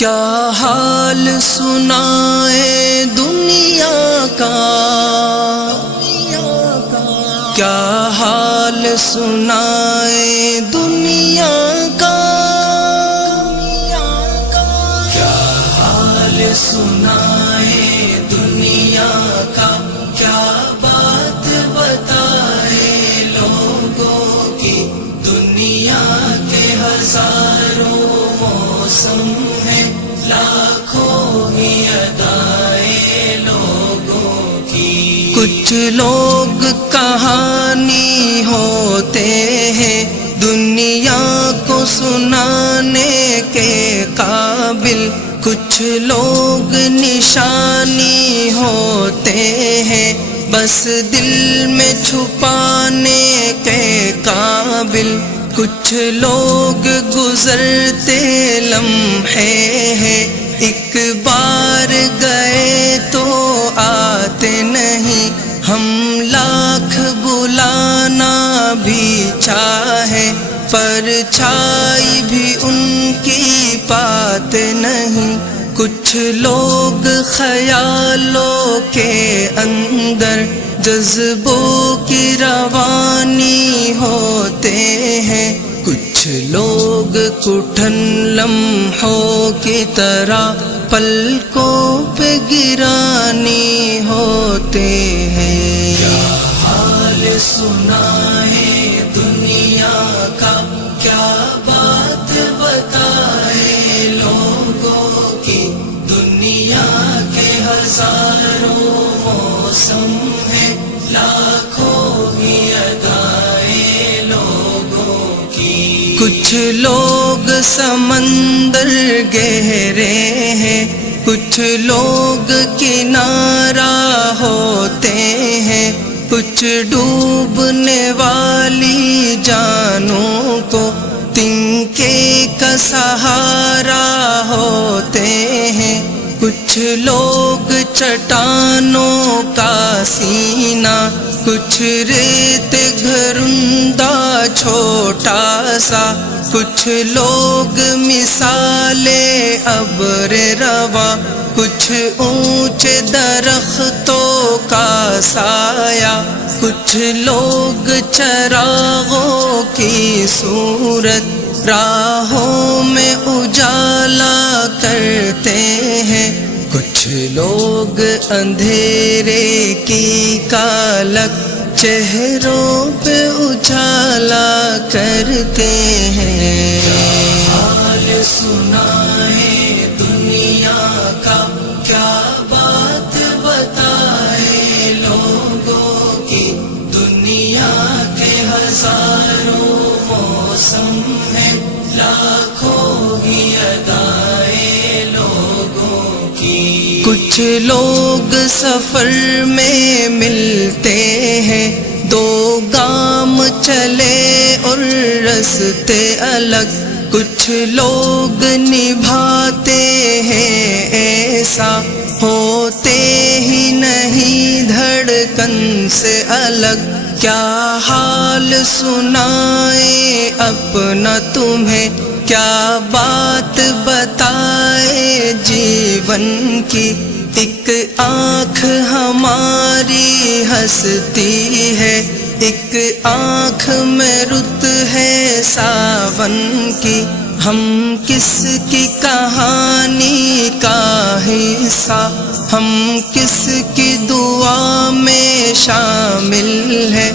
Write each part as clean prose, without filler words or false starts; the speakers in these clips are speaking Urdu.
کیا حال سنائے دنیا کا، کیا حال سنائے دنیا کا، کیا حال سنائے دنیا کا، کیا بات بتائے لوگوں کی، دنیا کے ہزاروں موسم ہیں، لاکھوں ہی ادائیں لوگوں کی۔ کچھ لوگ کہانی ہوتے ہیں دنیا کو سنانے کے قابل، کچھ لوگ نشانی ہوتے ہیں بس دل میں چھپانے کے قابل، کچھ لوگ گزرتے لمحے ہیں، ایک بار گئے تو آتے نہیں، ہم لاکھ بلانا بھی چاہے پرچھائی بھی ان کی پاتے نہیں، کچھ لوگ خیالوں کے اندر جذبوں کی روانی ہوتے ہیں، کچھ لوگ کٹھن لمحوں کی طرح پلکوں پہ گرانی ہوتے ہیں۔ کیا حال سنائے دنیا کا، کیا بات بتائے لوگوں کی، دنیا کے ہزاروں موسم ہیں، لاکھوں ہی ادائیں لوگوں کی۔ کچھ لوگ سمندر گہرے ہیں، کچھ لوگ کنارہ ہوتے ہیں، کچھ ڈوبنے والی جانوں کو تنکے کا سہارا ہوتے ہیں، کچھ لوگ چٹانوں کا سینہ، کچھ ریت گھرندہ چھوٹا سا، کچھ لوگ مثال ابر رواں، کچھ اونچے درختوں کا سایہ، کچھ لوگ چراغوں کی صورت راہوں میں اجالا کرتے ہیں، کچھ لوگ اندھیرے کی کالک چہروں پہ اجالا کرتے ہیں۔ حال سنائے دنیا کا، کیا بات بتائے لوگوں کی، دنیا کے ہزاروں موسم ہیں، لاکھوں ہی ادائیں لوگوں کی۔ کچھ لوگ سفر میں ملتے ہیں، دو گام چلے اور رستے الگ، کچھ لوگ نبھاتے ہیں ایسا ہوتے ہی نہیں دھڑکن سے الگ، کیا حال سنائے اپنا تمہیں، کیا بات بتائے جیون کی، ایک آنکھ ہماری ہنستی ہے، ایک آنکھ میں رت ہے ساون کی، ہم کس کی کہانی کا حصہ، ہم کس کی دعا میں شامل ہے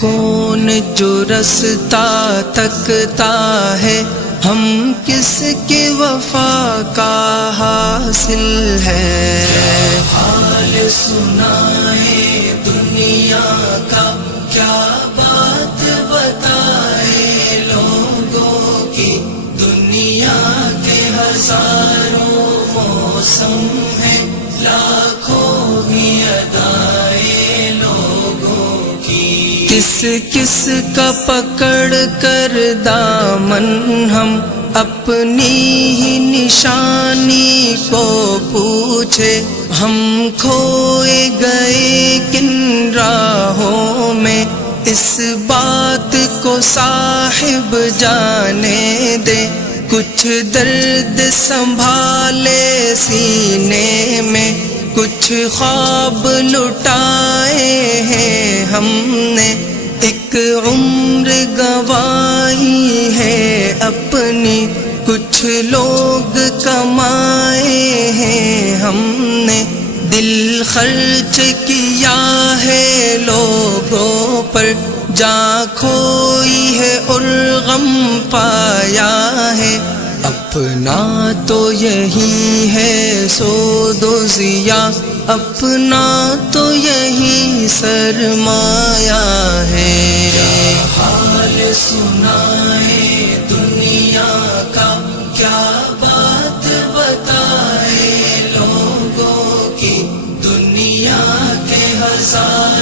کون جو رستہ تکتا ہے، ہم کس کی وفا کا حاصل ہے۔ حال سنائے دنیا کا، کیا بات بتائے لوگوں کی، دنیا کے ہزاروں موسم ہیں، لاکھوں ہی ادائیں لوگوں کی۔ کس کس کا پکڑ کر دامن ہم اپنی ہی نشانی کو پوچھے، ہم کھوئے گئے کن راہوں میں، اس بات کو صاحب جانے دے، کچھ درد سنبھالے سینے میں، کچھ خواب لٹائے ہیں ہم نے، ایک عمر گنوائی ہے اپنی، کچھ لوگ کمائے ہیں ہم نے، دل خرچ کیا ہے لوگوں پر، جاں کھوئی ہے اور غم پایا ہے، اپنا تو یہی ہے سود و ضیاء، اپنا تو یہی سرمایہ ہے۔ کیا حال سنائے دنیا کا، کیا بات بتائے لوگوں کی، دنیا کے ہزار